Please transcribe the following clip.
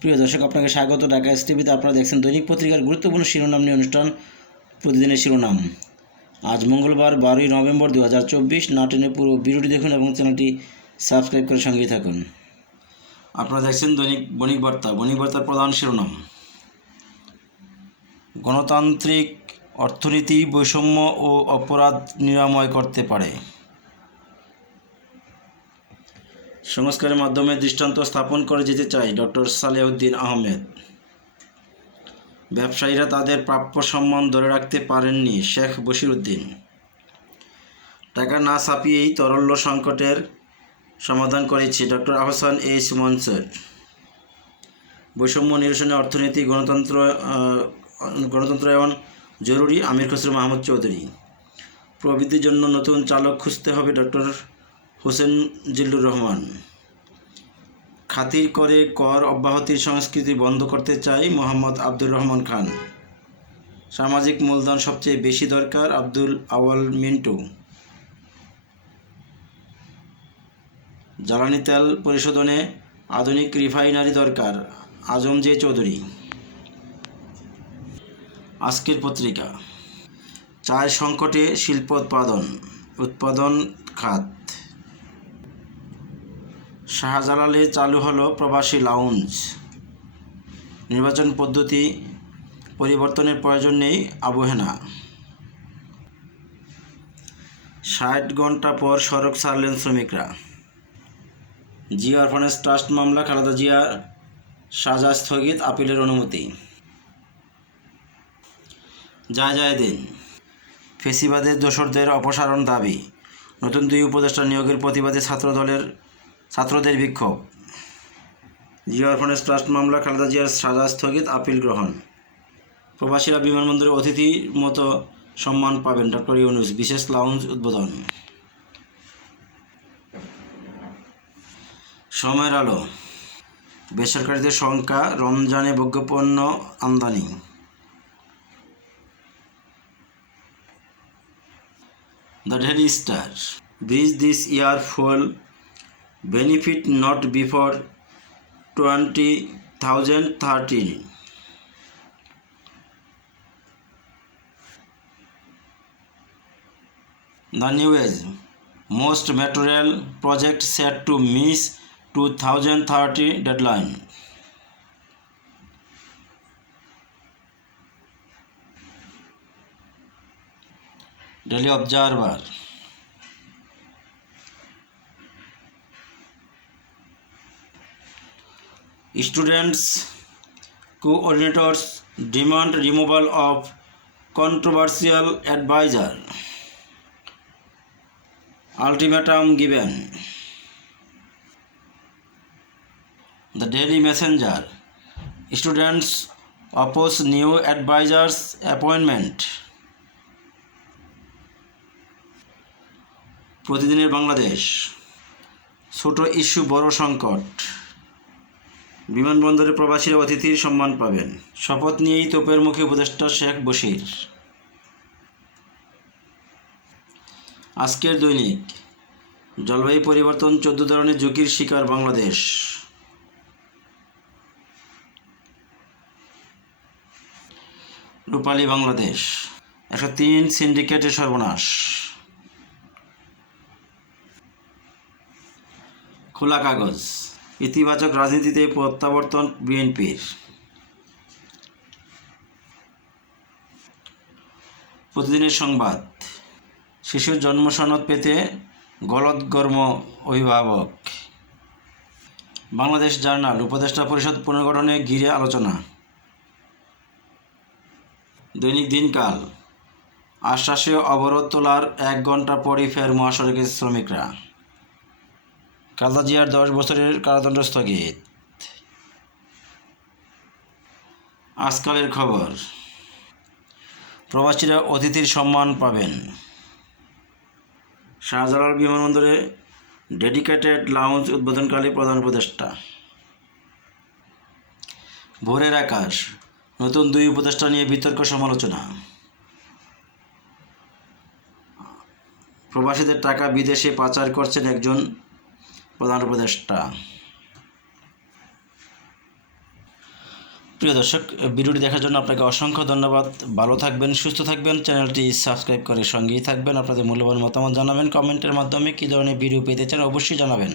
প্রিয় দর্শক, আপনাকে স্বাগত। ঢাকা এস টিভিতে আপনারা দেখছেন দৈনিক পত্রিকার গুরুত্বপূর্ণ শিরোনাম নিয়ে অনুষ্ঠান প্রতিদিনের শিরোনাম। আজ মঙ্গলবার, বারোই নভেম্বর দু হাজার চব্বিশ নাটনের পুরো ভিডিওটি দেখুন এবং চ্যানেলটি সাবস্ক্রাইব করে সঙ্গে থাকুন। আপনারা দেখছেন দৈনিক বণিক বার্তা। বণিক বার্তার প্রধান শিরোনাম। গণতান্ত্রিক অর্থনীতি বৈষম্য ও অপরাধ নিরাময় করতে পারে। সংস্কারের মাধ্যমে দৃষ্টান্ত স্থাপন করে যেতে চাই ডক্টর সালেউদ্দিন আহমেদ। ব্যবসায়ীরা তাদের প্রাপ্য সম্মান ধরে রাখতে পারেননি শেখ বশিরউদ্দিন। টাকা না ছাপিয়েই তরল্য সংকটের সমাধান করেছে ডক্টর আহসান এইচ মনসুর। বৈষম্য নিরসনে অর্থনীতি গণতন্ত্র আহ, গণতন্ত্রায়ন জরুরি। আমির খসরু মাহমুদ চৌধুরী। প্রবৃদ্ধির জন্য নতুন চালক খুঁজতে হবে ডক্টর হোসেন জিল্লুর রহমান। খাতির করে কর অব্যাহতির সংস্কৃতি বন্ধ করতে চাই মোহাম্মদ আব্দুর রহমান খান। সামাজিক মূলধন সবচেয়ে বেশি দরকার আব্দুল আওয়াল মিন্টু। জ্বালানি তেল পরিশোধনে আধুনিক রিফাইনারি দরকার আজম জে চৌধুরী। আজকের পত্রিকা, চায় সংকটে শিল্প উৎপাদন উৎপাদন খাত। শাহজালালে চালু হলো প্রবাসী লাউঞ্জ নির্বাচন পদ্ধতি পরিবর্তনের প্রয়োজন নেই আবহেনা ষাট ঘণ্টা পর সড়ক ছাড়লেন শ্রমিকরা। জিয়া অরফানেজ ট্রাস্ট মামলা, খালেদা জিয়ার সাজা স্থগিত, আপিলের অনুমতি। যায় যায় দিন। ফেসিবাদের দোসরদের অপসারণ দাবি। নতুন দুই উপদেষ্টা নিয়োগের প্রতিবাদে ছাত্রদলের ছাত্রদের বিক্ষোভ। জিয়া অরফানেজ ট্রাস্ট মামলা, খালেদা জিয়ার সাজা স্থগিত, আপিল গ্রহণ। প্রবাসীরা বিমানবন্দরে অতিথির মতো সম্মান পাবেন ডক্টর ইউনুস, বিশেষ লাউঞ্জ উদ্বোধন। সময়ের আলো। বেসরকারিদের সংখ্যা, রমজানে ভোগ্যপণ্য আমদানি। The Daily Star bridge this year full benefit not before 2013 the new age most material project set to miss 2030 deadline daily observer students coordinators demand removal of controversial advisor ultimatum given the daily messenger students oppose new advisors appointment প্রতিদিনের বাংলাদেশ ছোট issue বড় সংকট বিমানবন্দরে প্রবাসীরা অতিথির সম্মান পাবেন। শপথ নিয়েই তোপের মুখে উপদেষ্টা শেখ বশির। আজকের দৈনিক, জলবায়ু পরিবর্তন চোদ্দ ধরনের ঝুঁকির শিকার বাংলাদেশ। রূপালী বাংলাদেশ, একশো তিন সিন্ডিকেটের সর্বনাশ। খোলা কাগজ। ইতিবাচক রাজনীতিতে প্রত্যাবর্তন বিএনপির। প্রতিদিনের সংবাদ। শিশুর জন্ম সনদ পেতে গলদগর্ম অভিভাবক। বাংলাদেশ জার্নাল, উপদেষ্টা পরিষদ পুনর্গঠনে ঘিরে আলোচনা। দৈনিক দিনকাল। আশ্বাসে অবরোধ তোলার এক ঘণ্টা পরই ফের মহাসড়কে শ্রমিকরা। খালেদা জিয়ার দশ বছরের কারাদণ্ড স্থগিত। আজকালের খবর, প্রবাসীরা অতিথির সম্মান পাবেন। শাহজালাল বিমানবন্দরে ডেডিকেটেড লাউঞ্জ উদ্বোধনকালে প্রধান উপদেষ্টা। ভোরের আকাশ, নতুন দুই উপদেষ্টা নিয়ে বিতর্ক সমালোচনা। প্রবাসীদের টাকা বিদেশে পাচার করছেন একজন প্রধান উপদেষ্টা। প্রিয় দর্শক, ভিডিওটি দেখার জন্য আপনাকে অসংখ্য ধন্যবাদ। ভালো থাকবেন, সুস্থ থাকবেন, চ্যানেলটি সাবস্ক্রাইব করে সঙ্গেই থাকবেন। আপনাদের মূল্যবান মতামত জানাবেন, কমেন্টের মাধ্যমে কী ধরনের ভিডিও পেতে চান অবশ্যই জানাবেন।